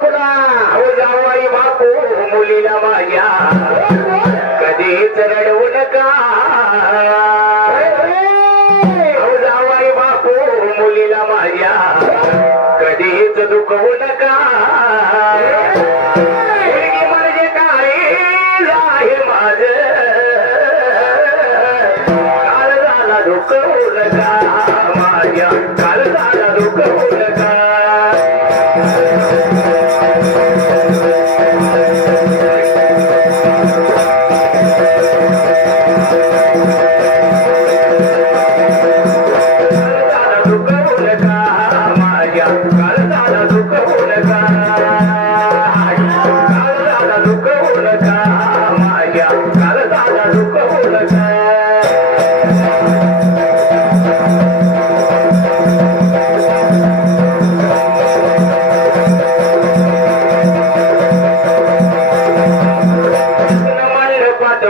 जावाई बापू मुलीला माझ्या कधीच रडवू नका. जावाई बापू मुलीला माझ्या कधीच दुखवू नका. मुलगी म्हणजे काळी आहे माझ काल झाला दुखवू नका. माझ्या काल झाला दुखवू नका.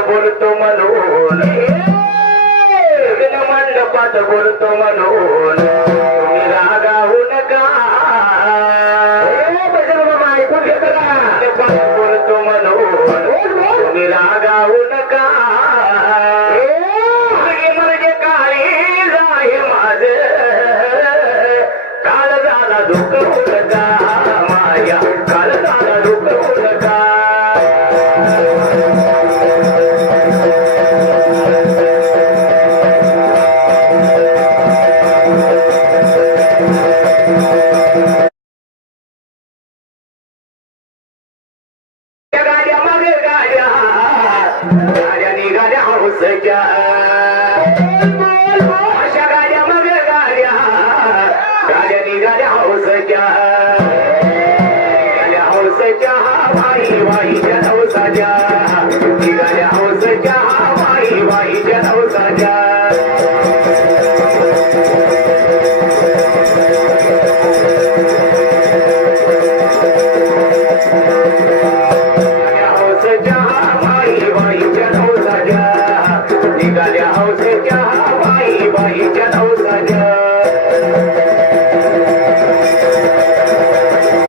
बोलतो म्हणून मंडपात बोलतो म्हणून तुम्ही रागावू नका. बोलतो म्हणून तुम्ही रागावू नका. मुलगी म्हणजे काळी आहे माझ काल झाला दुखवू नका. माझ्या काल झाला दुखवू नका. गाड्या निघाल्या हौसच्या अशा गाड्या मग गाड्या निघाल्या हौसच्या हौसच्या वाई वाईच्या नवसाच्या निघाल्या हौसच्या वाई वाईच्या नवसाच्या. निघाल्या हौसेच्या